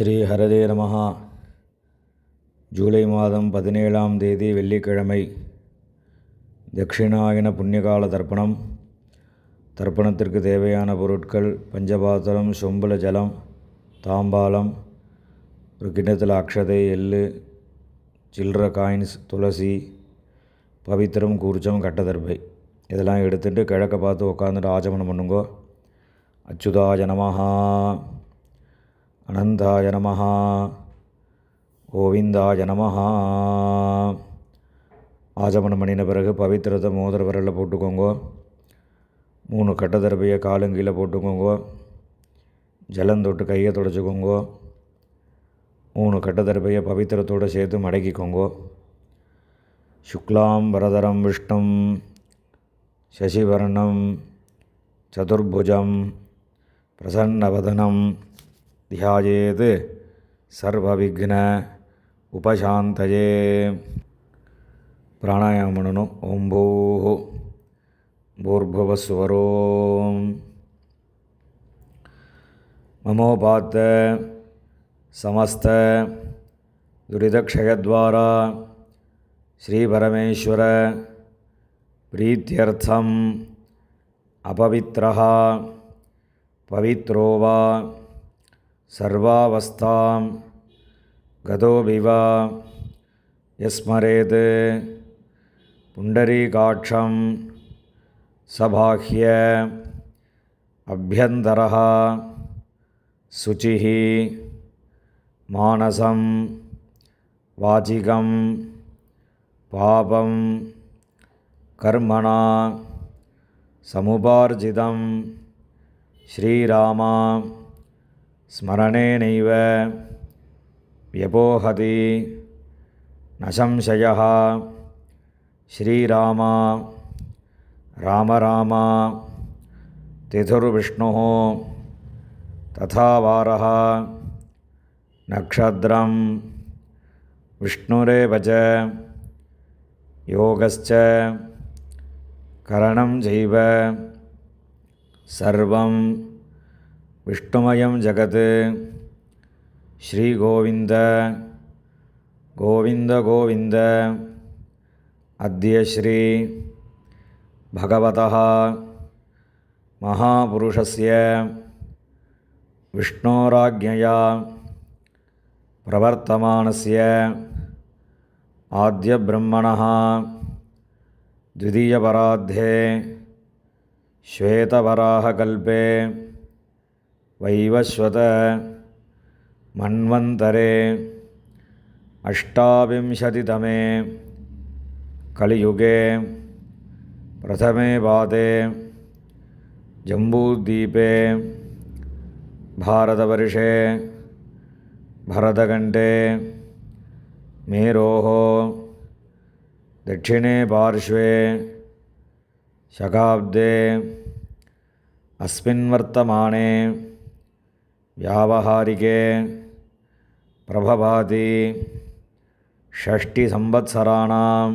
ஸ்ரீ ஹரதே நமஹா. ஜூலை மாதம் 17ஆம் தேதி வெள்ளிக்கிழமை. தட்சிணாயன புண்ணியகால தர்ப்பணம். தர்ப்பணத்திற்கு தேவையான பொருட்கள்: பஞ்சபாத்திரம், சொம்புல ஜலம், தாம்பாலம், ஒரு கிண்ணத்தில் அக்ஷதை, எள்ளு, சில்லற காயின்ஸ், துளசி, பவித்திரம், கூர்ச்சம், கட்டதர்பை இதெல்லாம் எடுத்துகிட்டு கிழக்க பார்த்து உட்காந்துட்டு ஆச்சமனம் பண்ணுங்கோ. அச்சுதாய நமஹா, அனந்தாய நமஹா, கோவிந்தாய நமஹா. ஆச்சமனம் பண்ணின பிறகு பவித்திரத்தை மோதிர விரலில் போட்டுக்கோங்க. 3 கட்டதர்பையை காலுங்கீழே போட்டுக்கோங்க. ஜலம் தொட்டு கையை தொடச்சிக்கோங்க. 3 கட்டதர்பையை பவித்திரத்தோடு சேர்த்து மடக்கிக்கோங்க. சுக்லாம் வரதரம் விஷ்ணும் சசிவர்ணம் சதுர்புஜம் பிரசன்னவதனம் தியாயேத் சர்வவிக்ன உபசாந்தயே. பிராணாயாமம் பண்ணணும். ஓம் பூர்புவஸ்வரோம். மமோபாத்த சமஸ்த துரிதக்ஷயத்வாரா ஸ்ரீபரமேஸ்வர பிரீத்யர்த்தம் அபவித்ரஹ பவித்ரோ வா சர்வாவஸ்தாம் கதோபிவா யஸ்மரேத் புண்டரீகாட்சம் சபாஹ்ய அப்யந்தரஹ சுசிஹ மானசம் வாசிகம் பாபம் கர்மணா சமுபார்ஜிதம் ஸ்ரீராமா ஸ்மரணேனைவ வ்யபோஹதி நசம்சயः. ஸ்ரீராமா ராம ராமா திதுர்விஷ்ணுः ததா வாரः நக்ஷத்ரம் விஷ்ணுரேவ ச யோகஸ்ச கரணம் சைவ சர்வம் விஷ்ணுமயம் ஜகத். ஸ்ரீகோவிந்த கோவிந்த கோவிந்த. அத்ய ஸ்ரீ பகவதः மகாபுருஷஸ்ய விஷ்ணோராஜ்ஞயா பிரவர்த்தமானஸ்ய ஆத்யபிரம்மணः द्वितीयपरार्धे श्वेतवराहकल्पे वैवस्वत मन्वन्तरे अष्टाविंशतितमे कलियुगे प्रथमे पादे जम्बूद्वीपे भारतवर्षे भरतखण्डे मेरोः दक्षिणे पार्श्वे शकाब्दे अस्मिन् वर्तमाने व्यावहारिके प्रभवाति षष्टिसंवत्सराणां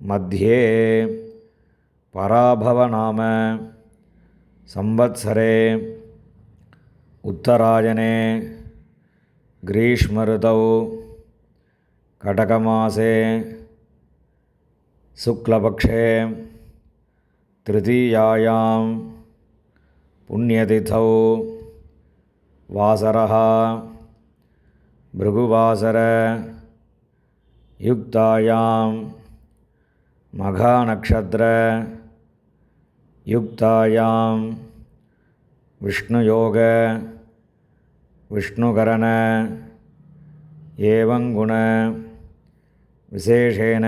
मध्ये पराभवनाम संवत्सरे उत्तरायणे ग्रीष्मऋतौ कटकमासे शुक्लपक्षे तृतीयायां पुण्यतिथौ वासरः भृगुवासर युक्तायां मघानक्षत्र युक्तायां विष्णुयोग विष्णुकरण एवं गुण विशेषेण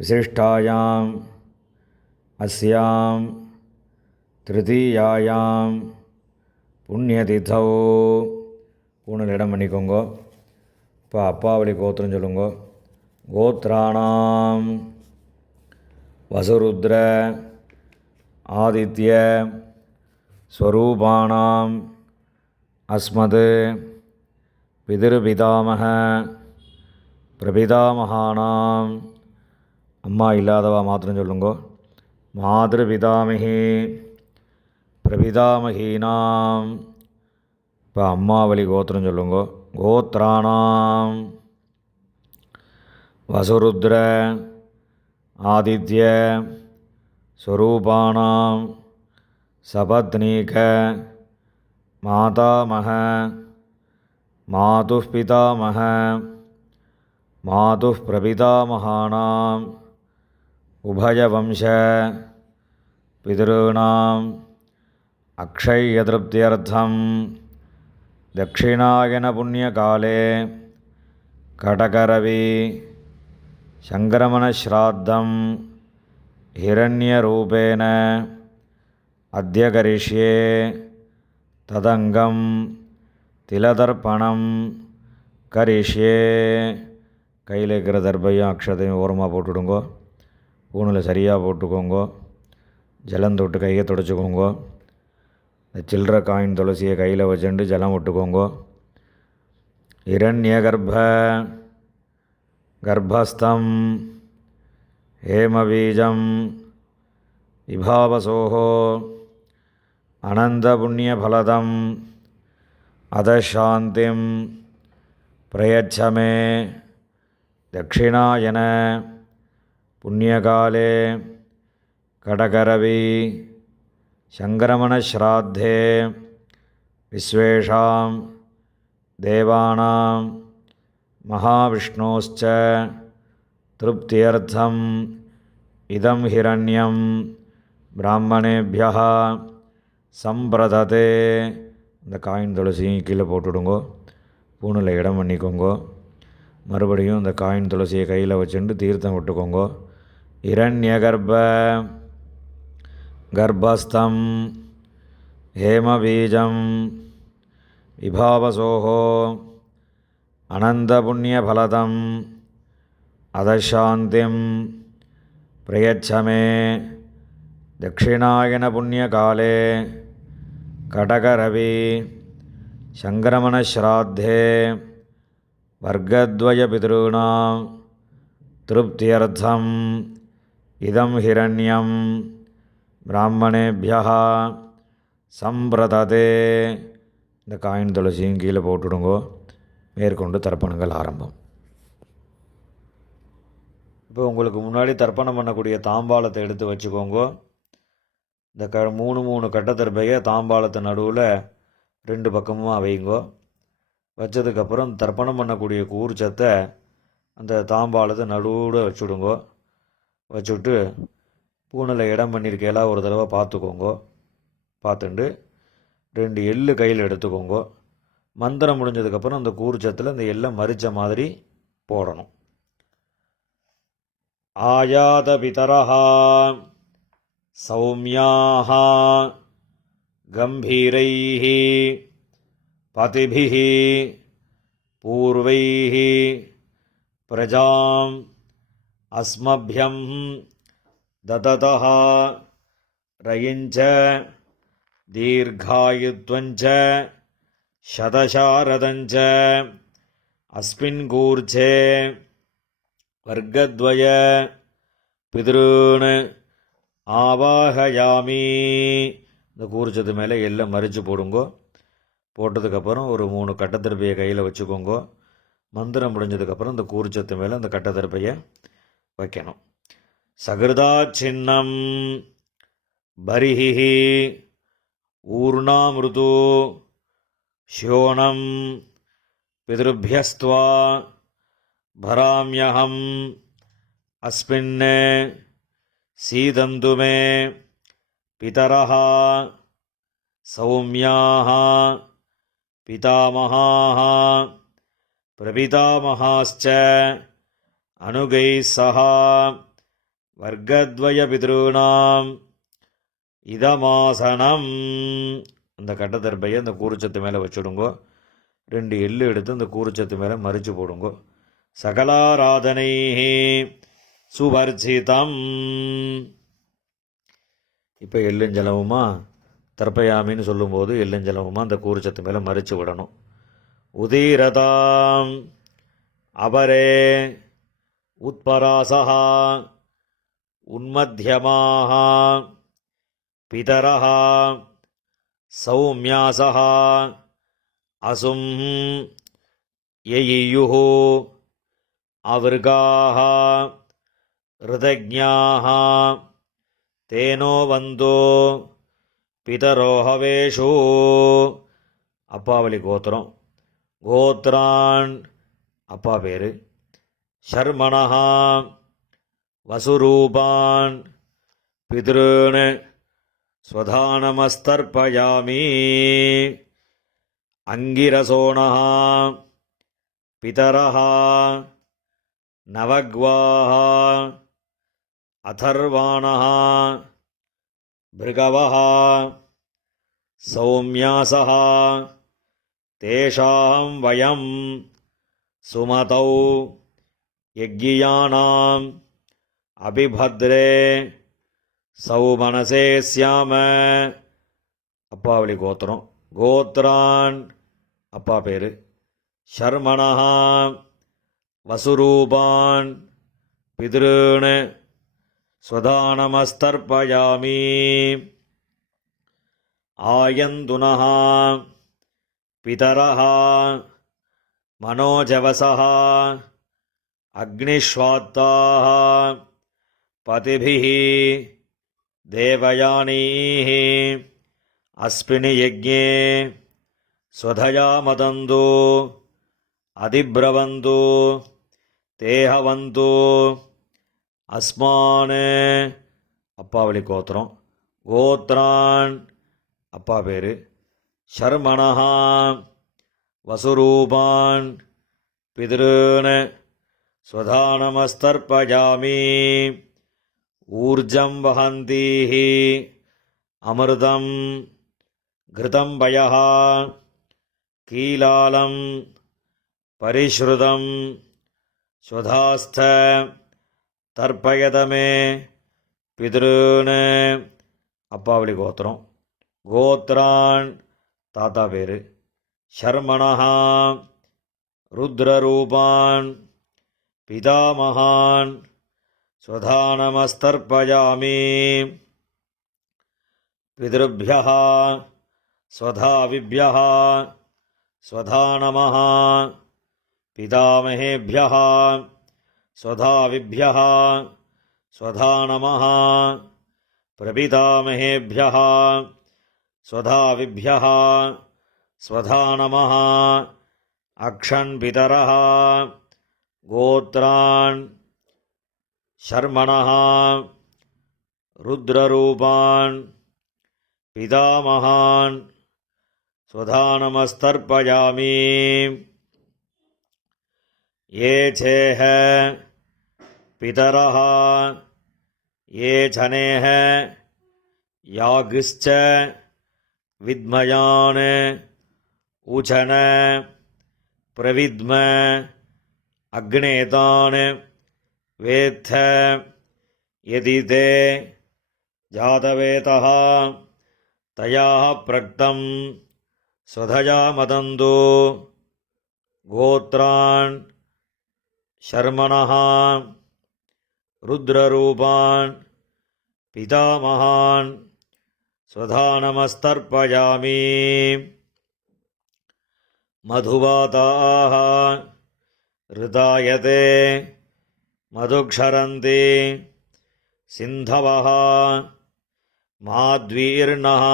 विशिष्टायां अस्यां तृतीयायां पुण्यतिथौ. பூணில் இடம் பண்ணிக்கோங்க. இப்போ அப்பாவளி கோத்திரம் சொல்லுங்க. கோத்ராணாம் வசுருத்ர ஆதித்ய ஸ்வரூபாணாம் அஸ்மத் பிதிர்பிதாமக பிரபிதாமகானாம். அம்மா இல்லாதவா மாத்திரம் சொல்லுங்க. மாதிருபிதாமகி பிரபிதாமகீனாம் இப்போ அம்மாவளி கோத்திரம் சொல்லுங்க. கோத்ராணாம் வசுருத்ர ஆதித்ய ஸ்வரூபாணாம் சபத்னீக மாதாமக மாதுः பிதாமக மாதுः பிரபிதாமகானாம் உபயவம்ச பிதॄணாம் அக்ஷயதிருப்தியர்த்தம் தட்சிணாயன புண்ணியகாலே கடகரவி சங்கிரமணஸ்ராத்தம் ஹிரண்யரூபேண அத்ய கரிஷ்யே ததங்கம் திலதர்ப்பணம் கரிஷ்யே. கையில் இருக்கிற தர்பையும் அக்ஷதையும் ஓரமாக போட்டுவிடுங்கோ. பூணில் சரியாக போட்டுக்கோங்கோ. ஜலம் தொட்டு கையை துடைச்சிக்கோங்கோ. இந்த சில்லற காயின் துளசியை கையில் வச்சுட்டு ஜலம் விட்டுக்கோங்கோ. இரண்ய கர்ப்பஸ்தம் ஹேமபீஜம் விபாவசோஹோ அனந்தபுண்ணியபலதம் அதசாந்திம் பிரயச்சமே தட்சிணாயன புண்ணியகாலே கடகரவி சங்கிரமணஸ்ராத்தே விஸ்வேஷாம் தேவானாம் மகாவிஷ்ணோஸ்ச திருப்தியர்த்தம் இதம் ஹிரண்யம் பிராமணேபியா சம்பிரததே. இந்த காயின் துளசியும் கீழே போட்டுவிடுங்கோ. பூணில் இடம் பண்ணிக்கோங்கோ. மறுபடியும் இந்த காயின் துளசியை கையில் வச்சுட்டு தீர்த்தம் விட்டுக்கோங்கோ. இரண்ய கர்ப்பஸ்தம் ஹேமபீஜம் விபாவசோஹோ அனந்தபுண்ணியபலதம் அதசாந்திம் பிரயச்சமே தட்சிணாயன புண்ணியகாலே கடகரவி சங்கிரமணஸ்ராத்தே வர்க்கத்வய பிதॄணாம் திருப்தியர்த்தம் இதம் ஹிரண்யம் பிராமணேபியா சம்பிரததே. இந்த காயின் துளசியும் கீழே போட்டுடுங்கோ. மேற்கொண்டு தர்ப்பணங்கள் ஆரம்பம். இப்போ உங்களுக்கு முன்னாடி தர்ப்பணம் பண்ணக்கூடிய தாம்பாளத்தை எடுத்து வச்சுக்கோங்க. இந்த மூணு கட்டத்தர்பையை தாம்பாளத்து நடுவில் 2 பக்கமும் வைங்கோ. வச்சதுக்கப்புறம் தர்ப்பணம் பண்ணக்கூடிய கூர்ச்சத்தை அந்த தாம்பாளத்தை நடுவில் வச்சுடுங்கோ. வச்சுட்டு பூனில் இடம் பண்ணியிருக்கையெல்லாம் ஒரு தடவை பார்த்துக்கோங்கோ. பார்த்துட்டு 2 எள்ளு கையில் எடுத்துக்கோங்கோ. மந்திரம் முடிஞ்சதுக்கப்புறம் அந்த கூர்ச்சத்தில் அந்த எள்ளை மறித்த மாதிரி போடணும். ஆயாத பிதரஹா சௌமியாக கம்பீரைः பதிபிः பூர்வைः பிரஜாம் அஸ்மப்யம் தததः ரயிஞ்ச தீர்காயுத்வஞ்ச சதசாரதஞ்ச அஸ்மின் கூர்ச்சே வர்க்கத்வய பிதॄன் ஆவாஹயாமி. இந்த கூர்ச்சத்து மேலே எல்லாம் மறித்து போடுங்கோ. போட்டதுக்கப்புறம் ஒரு 3 கட்டத்திருப்பையை கையில் வச்சுக்கோங்கோ. மந்திரம் முடிஞ்சதுக்கப்புறம் இந்த கூர்ச்சத்து மேலே அந்த கட்டத்திருப்பையை வைக்கணும். சகிருதா சின்னம் பரிஹி ஊர்ணாமிருது ஷோணம் பிதృभ्यस्त्वा भराम्यहम् अस्मिन् सीदन्तु मे पितरः सौम्याः पितामहाः प्रपितामहाश्च अनुगैः सह वर्गद्वयपितॄणाम् இதமாசனம். அந்த கட்டத்தர்பையை அந்த கூர்ச்சத்து மேலே வச்சுடுங்கோ. 2 எள்ளு எடுத்து அந்த கூர்ச்சத்து மேலே மறித்து போடுங்கோ. சகலாராதனை சுவர்ச்சிதம். இப்போ எள்ளுஞ்சலமுமா தர்ப்பயாமின்னு சொல்லும்போது எள்ளுஞ்சலமுமா அந்த கூர்ச்சத்து மேலே மறித்து விடணும். உதீரதாம் அபரே உத்பராசஹ உன்மத்யமாக பிதரஹ சௌமியாசஹ அசும் யயியுः அவர்காः ருதஜ்ஞாः தேனோ வந்தோ பிதரோஹவேஷு. அப்பாவளி கோத்திரம். கோத்ரான் அப்பா பேர். ஷர்மணः வசுரூபான் பித்ருன் ஸ்வதானமஸ்தர்ப்பயாமி. அங்கிரசோணः பிதரः நவக்வாः அதர்வாணः பிருகவः சௌம்யாசः தேஷாம் வயம் சுமதௌ யஜ்ஞியானாம் அபிபத்ரே சௌமனசே ஸ்யாம. அப்பாவளி கோத்திரம். கோத்ரான் அப்பா பேர். ஷர்மணः வசுரூபான் பித்ருன் ஸ்வதானமஸ்தர்ப்பயாமி. ஆயந்துனः பிதரः மனோஜவசः அக்னிஷ்வாத்தாः பதிபிः தேவயானீः அஸ்மினி யஜ்ஞே ஸ்வதயா மதந்து அதிப்ரவந்து தேஹவந்து அஸ்மான். அப்பாவளி கோத்திரம். கோத்ரான் அப்பா பேர். ஷர்மணः வசுரூபான் பித்ருன் ஸ்வதானமஸ்தர்ப்பயாமி. ஊர்ஜம் வஹந்தீः அமிர்தம் கிருதம் வயः கீலாலம் பரிஷ்ருதம் ஸ்வதாஸ்த தர்ப்பயதமே பித்ருன். அப்பாவளி கோத்திரம். கோத்ரான் தாத்தா பேர். ஷர்மணः ருத்ரரூபான் பிதாமகான் ஸ்வதானமஸ்தர்ப்பயாமி. பித்ருभ्यः ஸ்வதாவிभ्यः ஸ்வதானமः பிதாமகேभ्यः ஸ்வதாவிभ्यः ஸ்வதானமः பிரபிதாமகேभ्यः ஸ்வதாவிभ्यः ஸ்வதானமः அக்ஷன் பிதரः. கோத்ரான் ஷர்மணः ருத்ரரூபான் பிதாமகான் ஸ்வதானமஸ்தர்ப்பயாமி. ये चेह पितरः ये जनेह यागिश्च विद्मयान् उचन प्रविद्म अग्नेतान् वेत्थ यदि ते जातवेतः तयाः प्रक्तं स्वधया मदन्तु. गोत्रान् ஷர்மணः ருத்ரரூபான் பிதாமகான் ஸ்வதானமஸ்தர்ப்பயாமி. மதுவாதாः ரிதாயதே மதுக்ஷரந்தி சிந்தவः மாத்வீர்ணः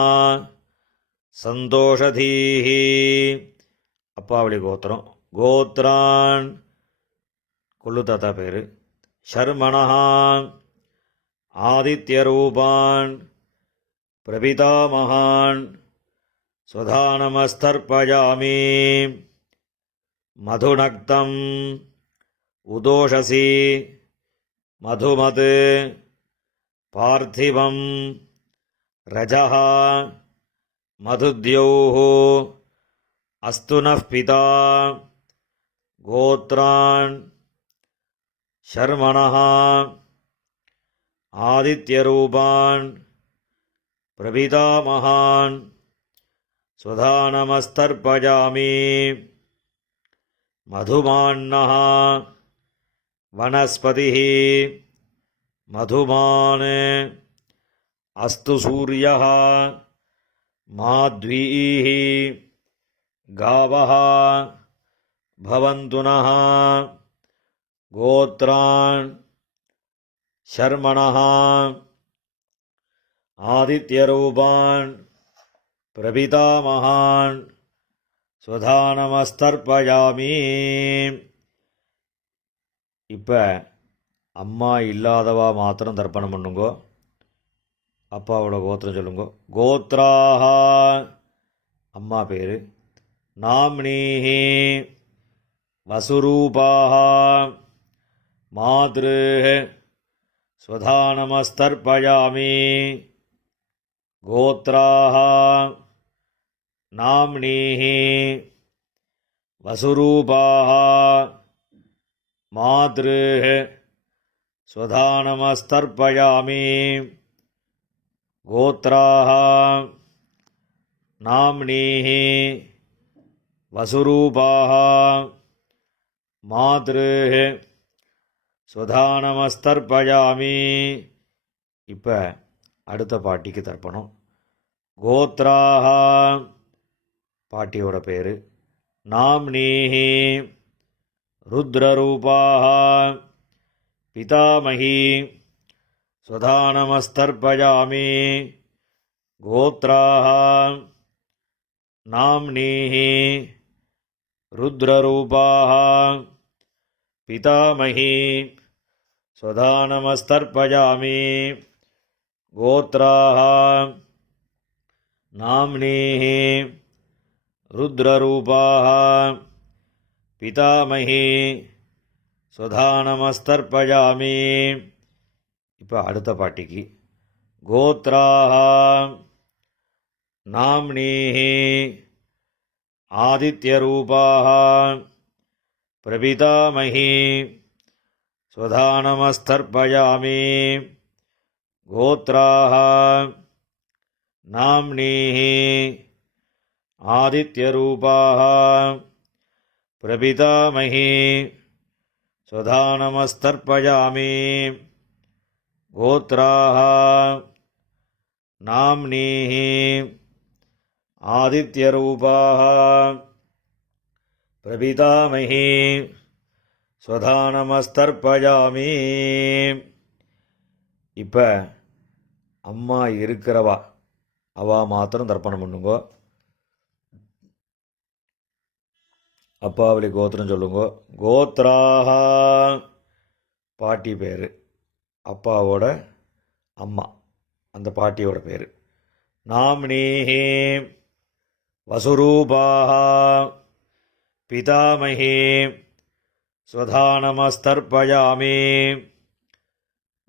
சந்தோஷதீः. அப்பாவளி கோத்திரம். கோத்ரான் கொள்ளு தாத்தா பேர். ஷர்மணः ஆதித்யரூபான் பிரபிதாமகான் ஸ்வதானமஸ்தர்ப்பயாமி. மதுநக்தம் உதோஷசி மதுமத் பார்த்திவம் ரஜः மதுத்யௌः அஸ்து நः பிதா. கோத்ரான் ஷர்மணः ஆதித்யரூபான் பிரபிதாமகான் ஸ்வதானமஸ்தர்ப்பயாமி. மதுமான்னः வனஸ்பதிः மதுமான் அஸ்து சூரியः மாத்வீः गावः भवन्तु नः गोत्रान् शर्मणः आदित्यरूपान् प्रपितामहान् स्वधानमस्तर्पयामि. இப்போ அம்மா இல்லாதவா மாத்திரம் தர்ப்பணம் பண்ணுங்கோ. அப்பாவோட கோத்திரம் சொல்லுங்க. கோத்ராஹ அம்மா பேர். நாம்னீஹி வசுரூபாஹ மாத்ரு ஸ்வதானமஸ்தர்ப்பயாமி. கோத்ராஹ நாம்னீஹி வசுரூபாஹ மாத்ரு ஸ்வதானமஸ்தர்ப்பயாமி. கோத்ராஹ நாம்னீஹி வசுரூபாஹ மாத்ரு ஸ்வதானமஸ்தர்ப்பயாமி. இப்போ அடுத்த பாட்டிக்கு தர்ப்பணம். கோத்ராஹ பாட்டியோட பேர். நாம்னீஹி ருத்ரரூபாஹ பிதாமகி ஸ்வதானமஸ்தர்ப்பயாமி. கோத்ராஹ நாம்னீஹி ருத்ரரூபாஹ பிதாமகி ஸ்வதானமஸ்தர்ப்பயாமி. கோத்ராஹ நாம்னீஹி ருத்ரரூபாஹ பிதாமகி ஸ்வதானமஸ்தர்ப்பயாமி. இப்போ அடுத்த பாட்டிக்கு. கோத்ராஹ நாம்னீஹி ஆதித்யரூபாஹ பிரபிதாமகி ஸ்வதானமஸ்தர்ப்பயாமி. கோத்ராஹ நாம்னீஹி ஆதித்யரூபாஹ பிரபிதாமகி ஸ்வதானமஸ்தர்ப்பயாமி. கோத்ராஹ நாம்னீஹி ஆதித்யரூபாஹ பிரபிதாமகி ஸ்வதானமஸ்தர்ப்பயாமி. இப்போ அம்மா இருக்கிறவா அவா மாத்திரம் தர்ப்பணம் பண்ணுங்கோ. அப்பாவளி கோத்திரம் சொல்லுங்க. கோத்ராஹ பாட்டி பேர். அப்பாவோட அம்மா அந்த பாட்டியோட பேர். நாம்னீஹி வசுரூபாஹ பிதாமகி ஸ்வதானமஸ்தர்ப்பயாமி.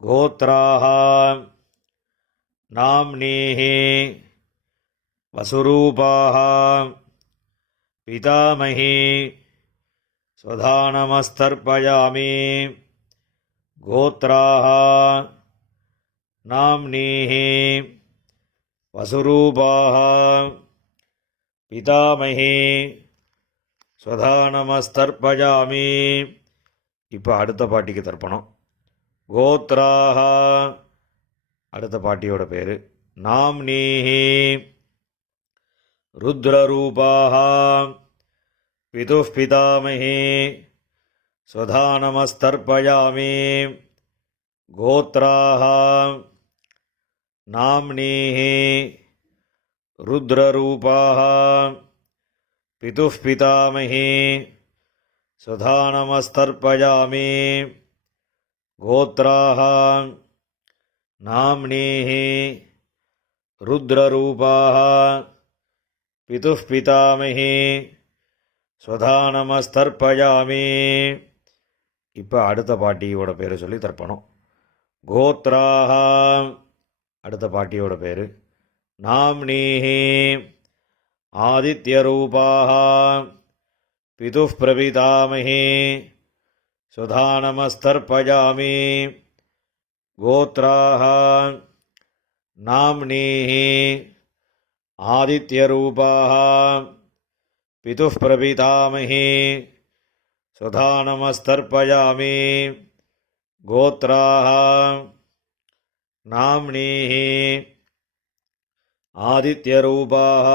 கோத்ராஹ நாம்னீஹி வசுரூபாஹ பிதாமகி ஸ்வதானமஸ்தர்ப்பயாமி. கோத்ராஹ நாம்னீஹி வசுரூபாஹ பிதாமகி ஸ்வதானமஸ்தர்ப்பயாமி. இப்போ அடுத்த பாட்டிக்கு தர்ப்பணம். கோத்ராஹ அடுத்த பாட்டியோட பேர். நாம்னீஹி ருத்ரரூபாஹ பிதுः பிதாமகி ஸ்வதானமஸ்தர்ப்பயாமி. கோத்ராஹ நாம்னீஹி ருத்ரரூபாஹ பிதுः பிதாமகி ஸ்வதானமஸ்தர்ப்பயாமி. கோத்ராஹ நாம்னீஹி ருத்ரரூபாஹ பிதுः பிதாமகி ஸ்வதானமஸ்தர்ப்பயாமி. இப்போ அடுத்த பாட்டியோட பேரை சொல்லி தர்ப்பணம். கோத்ராஹ அடுத்த பாட்டியோட பேர். நாம்னீஹி ஆதித்யரூபாஹ பிதுः பிரபிதாமகி ஸ்வதானமஸ்தர்ப்பயாமி. கோத்ராஹ நாம்னீஹி ஆதித்யரூபாஹ பிதுः பிரபிதாமகி ஸ்வதானமஸ்தர்ப்பயாமி. கோத்ராஹ நாம்னீஹி ஆதித்யரூபாஹ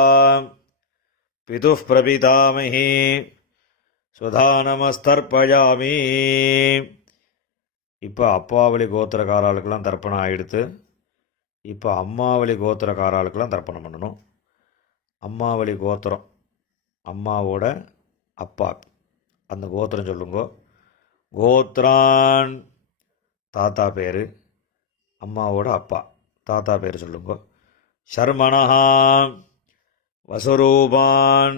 பிதுः பிரபிதாமஹி சுதானமஸ்தர்ப்பயாமி. இப்போ அப்பாவளி கோத்திரக்காராளுக்கெல்லாம் தர்ப்பணம் ஆகிடுத்து. இப்போ அம்மாவளி கோத்திரக்காராளுக்கெல்லாம் தர்ப்பணம் பண்ணணும். அம்மாவளி கோத்திரம், அம்மாவோட அப்பா, அந்த கோத்திரம் சொல்லுங்க. கோத்ரான் தாத்தா பேர், அம்மாவோட அப்பா தாத்தா பேர் சொல்லுங்க. ஷர்மணஹா வசுரூபான்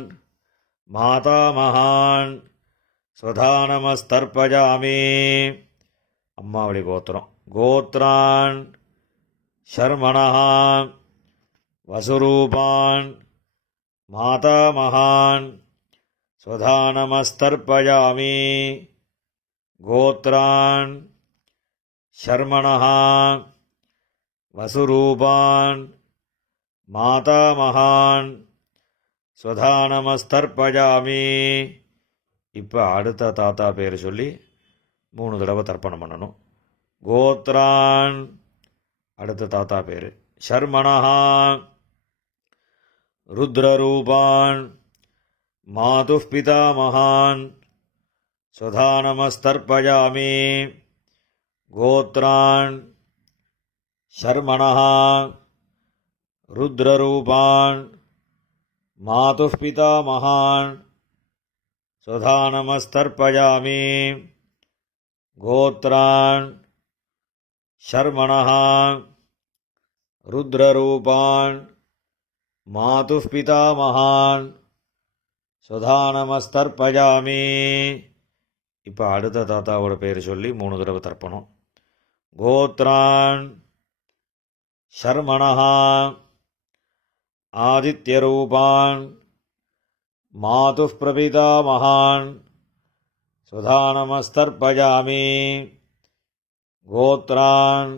மாதாமகான் ஸ்வதானமஸ்தர்ப்பயாமி. அம்மாவளி கோத்திரம். கோத்ரான் ஷர்மணஹா வசுரூபான் மாதாமகான் ஸ்வதானமஸ்தர்ப்பயாமி. கோத்ரான் ஷர்மணஹா வசுரூபான் மாதாமகான் ஸ்வதானமஸ்தர்ப்பயாமி. இப்போ அடுத்த தாத்தா பேர் சொல்லி 3 தடவை தர்ப்பணம் பண்ணணும். கோத்ரான் அடுத்த தாத்தா பேர். ஷர்மணஹா ருத்ரரூபான் மாதுः பிதாமகான் ஸ்வதானமஸ்தர்ப்பயாமி. கோத்ரான் ஷர்மணஹா ருத்ரரூபான் மாதுः பிதாமகான் ஸ்வதானமஸ்தர்ப்பயாமி. கோத்ரான் ஷர்மணஹா ருத்ரரூபான் மாதுः பிதாமகான் ஸ்வதானமஸ்தர்ப்பயாமி. இப்போ அடுத்த தாத்தாவோட பேர் சொல்லி 3 தடவை தர்ப்பணம். கோத்ரான் ஷர்மணஹா ஆதித்யரூபான் மாதுः பிரபிதாமகான் ஸ்வதானமஸ்தர்ப்பயாமி. கோத்ரான்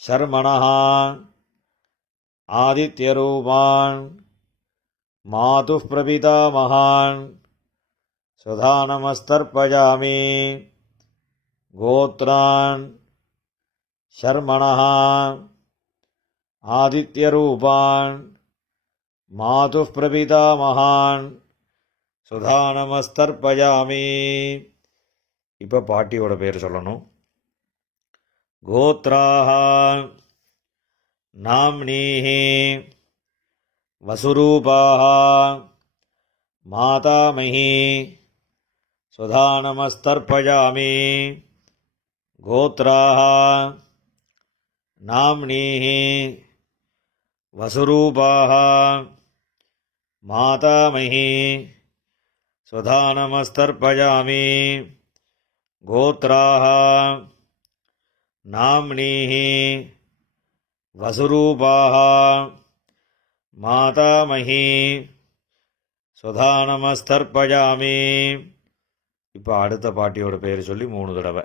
ஷர்மணஹா ஆதித்யரூபான் மாதுः பிரபிதாமகான் ஸ்வதானமஸ்தர்ப்பயாமி. கோத்ரான் ஷர்மணஹா ஆதித்யரூபான் மாதுः பிரபிதாமகான் ஸ்வதானமஸ்தர்ப்பயாமி. இப்போ பாட்டியோட பேர் சொல்லணும். கோத்ராஹ நாம்னீஹி வசுரூபாஹ மாதாமஹி ஸ்வதானமஸ்தர்ப்பயாமி. கோத்ராஹ நாம்னீஹி வசுரூபாஹ மாதாமஹி ஸ்வதானமஸ்தர்ப்பயாமி. கோத்ராஹ நாம்னீஹி வசுரூபாஹ மாதாமஹி ஸ்வதானமஸ்தர்ப்பயாமி. இப்போ அடுத்த பாட்டியோட பேர் சொல்லி 3 தடவை.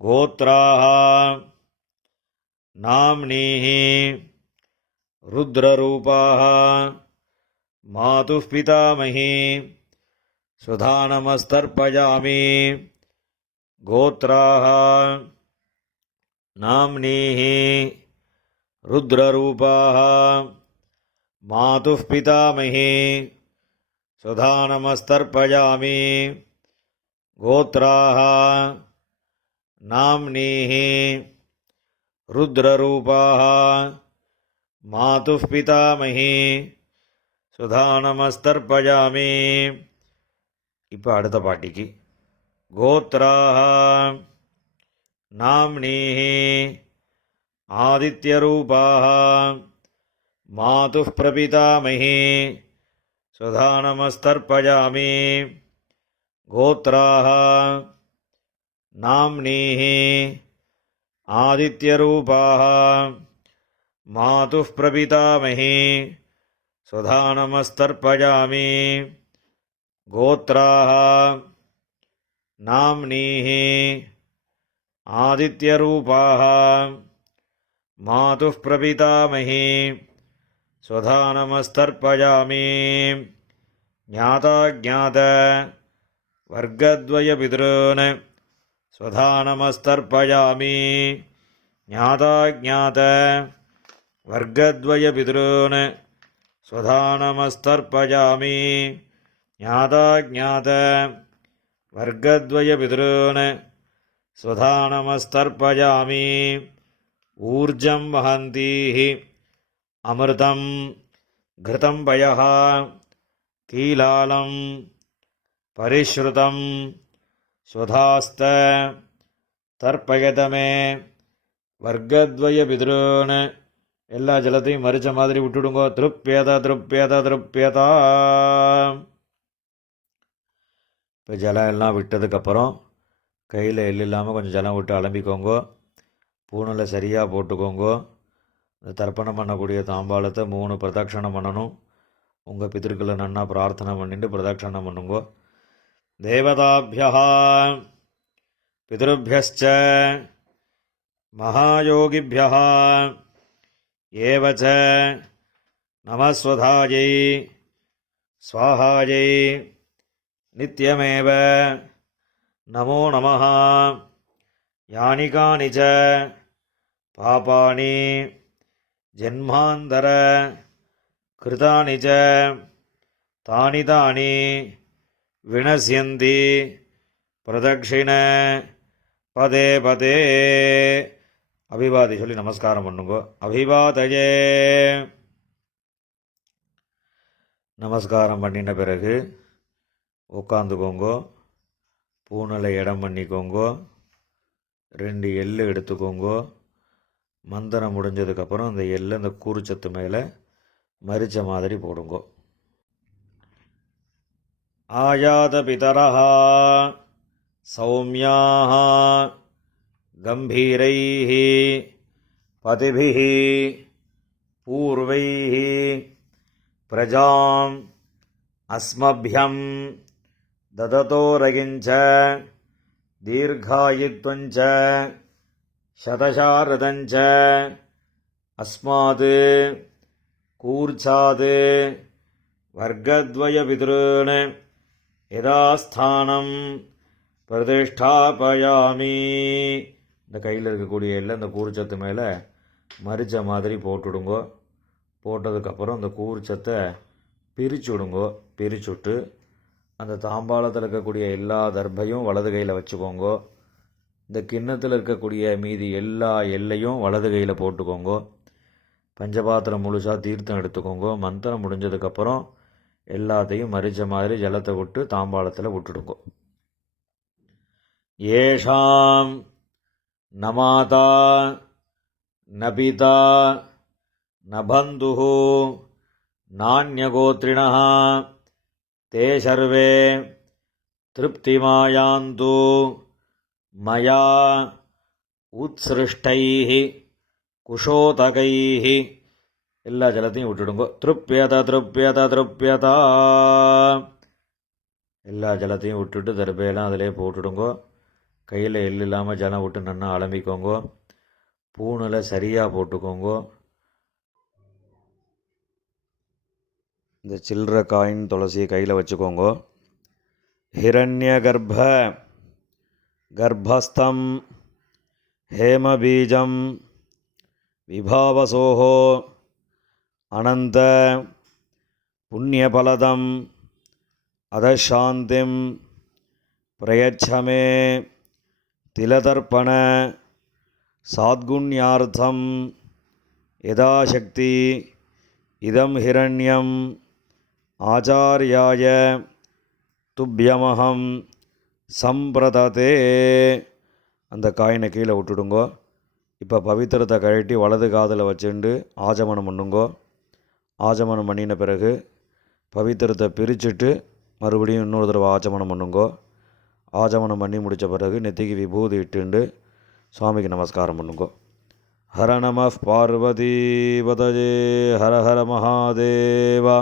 கோத்ராஹ நாம்னீஹி ருத்ரரூபாஹ மாதுः பிதாமஹி ஸ்வதானமஸ்தர்ப்பயாமி. கோத்ராஹ நாம்னீஹி ருத்ரரூபாஹ மாதுः பிதாமஹி ஸ்வதானமஸ்தர்ப்பயாமி. கோத்ராஹ நாம்னீஹி ருத்ரரூபாஹ மாதுः பிதாமஹி ஸ்வதானமஸ்தர்ப்பயாமி. இப்போ அடுத்த பாட்டிக்கு. கோத்ராஹ நாம்னீஹி ஆதித்யரூபாஹ மாதுः பிரபிதாமஹி ஸ்வதானமஸ்தர்ப்பயாமி. கோத்ராஹ நாம்னீஹி ஆதித்யரூபாஹ மாதுः பிரபிதாமஹி ஸ்வதானமஸ்தர்ப்பயாமி. கோத்ராஹ நாம்னீஹி ஆதித்யரூபாஹ மாதுः பிரபிதாமஹி ஸ்வதானமஸ்தர்ப்பயாமி. ஞாதாஜ்ஞாத வர்க்கத்வய பித்ருன் ஸ்வதானமஸ்தர்ப்பயாமி. ஞாதாஜ்ஞாத வர்க்கத்வய பித்ருன் स्वधानमस्तर्पयामि ज्ञाताज्ञात वर्गद्वयपितॄन् स्वधानमस्तर्पयामि ऊर्जं वहन्तीः अमृतं घृतं पयः कीलालं परिश्रुतं स्वधास्त தர்ப்பயதமே வர்க்கத்வய பித்ருன்னு எல்லா ஜலத்தையும் மறிச்ச மாதிரி விட்டுடுங்கோ. திருப்பியதா திருப்பியதா திருப்பியதா. இப்போ ஜலம் எல்லாம் விட்டதுக்கப்புறம் கையில் எள் இல்லாமல் கொஞ்சம் ஜலம் விட்டு அலம்பிக்கோங்கோ. பூணில் சரியாக போட்டுக்கோங்கோ. இந்த தர்ப்பணம் பண்ணக்கூடிய தாம்பாளத்தை 3 பிரதட்சணம் பண்ணணும். உங்கள் பித்திருக்களை நன்னா பிரார்த்தனை பண்ணிட்டு பிரதட்சணம் பண்ணுங்கோ. தேவதாபியா பிதృभ्यश्च महायोगिभ्यः एव च नमस्वधायै स्वाहायै नित्यमेव नमो नमः. यानि कानि च पापानि जन्मान्तर कृतानि च तानि तानि विनश्यन्ति प्रदक्षिण பதே பதே. அபிவாதி சொல்லி நமஸ்காரம் பண்ணுங்கோ. அபிவாதயே. நமஸ்காரம் பண்ணின பிறகு உட்காந்துக்கோங்கோ. பூனலை இடம் பண்ணிக்கோங்கோ. 2 எள்ளு எடுத்துக்கோங்கோ. மந்திரம் முடிஞ்சதுக்கப்புறம் அந்த எள்ளு அந்த கூறுச்சத்து மேலே மரிச்ச மாதிரி போடுங்கோ. ஆயாத பிதரஹா சௌமியாः गम्भीरैः पतिभिः पूर्वैः प्रजाम् अस्मभ्यं ददतो रगिञ्च दीर्घायुत्वञ्च शतशारदञ्च अस्मात् कूर्चात् वर्गद्वयपितॄन् यदास्थानं பிரதிஷ்டாபயாமி. இந்த கையில் இருக்கக்கூடிய எல்லாம் இந்த கூறுச்சத்து மேலே மரிச்ச மாதிரி போட்டுடுங்கோ. போட்டதுக்கப்புறம் அந்த கூறுச்சத்தை பிரித்து விடுங்கோ. பிரிச்சுட்டு அந்த தாம்பாளத்தில் இருக்கக்கூடிய எல்லா தர்பையும் வலது கையில் வச்சுக்கோங்கோ. இந்த கிண்ணத்தில் இருக்கக்கூடிய மீதி எல்லா எல்லையும் வலது கையில் போட்டுக்கோங்கோ. பஞ்சபாத்திரம் முழுசாக தீர்த்தம் எடுத்துக்கோங்கோ. மந்திரம் முடிஞ்சதுக்கப்புறம் எல்லாத்தையும் மரிச்ச மாதிரி ஜலத்தை விட்டு தாம்பாளத்தில் விட்டுடுங்கோ. येषां न माता न पिता न बन्धुः नान्यगोत्रिणः ते सर्वे तृप्तिमायान्तु मया उत्सृष्टैः कुशोदकैः. எல்லா ஜலத்தையும் விட்டுடுங்கோ. திருப்பியதா திருப்பியதா திருப்பியதா. எல்லா ஜலத்தையும் விட்டுட்டு தர்பையெல்லாம் அதிலே போட்டுடுங்கோ. கையில் எள் இல்லாமல் ஜலம் விட்டு நன்னா அலம்பிக்கோங்கோ. பூணில் சரியாக போட்டுக்கோங்கோ. இந்த சில்லற காயின் துளசியை கையில் வச்சுக்கோங்கோ. ஹிரண்ய கர்ப்பஸ்தம் ஹேமபீஜம் விபாவசோஹோ அனந்த புண்ணியபலதம் அதசாந்திம் பிரயச்சமே திலதர்ப்பண சாத்குண்யார்த்தம் யதாசக்தி இதம் ஹிரண்யம் ஆச்சார்யாய துப்யமஹம் சம்பிரததே. அந்த காயினை கீழே விட்டுடுங்கோ. இப்போ பவித்திரத்தை கழட்டி வலது காதில் வச்சுண்டு ஆஜமனம் பண்ணுங்கோ. ஆஜமனம் பண்ணின பிறகு பவித்திரத்தை பிரிச்சுட்டு மறுபடியும் இன்னொரு தடவை ஆச்சமனம் பண்ணுங்கோ. ஆச்சமனம் பண்ணி முடித்த பிறகு நெத்திக்கு விபூதி இட்டுண்டு சுவாமிக்கு நமஸ்காரம் பண்ணுங்கோ. ஹர நம பார்வதி பதஜே ஹர ஹர மகாதேவா.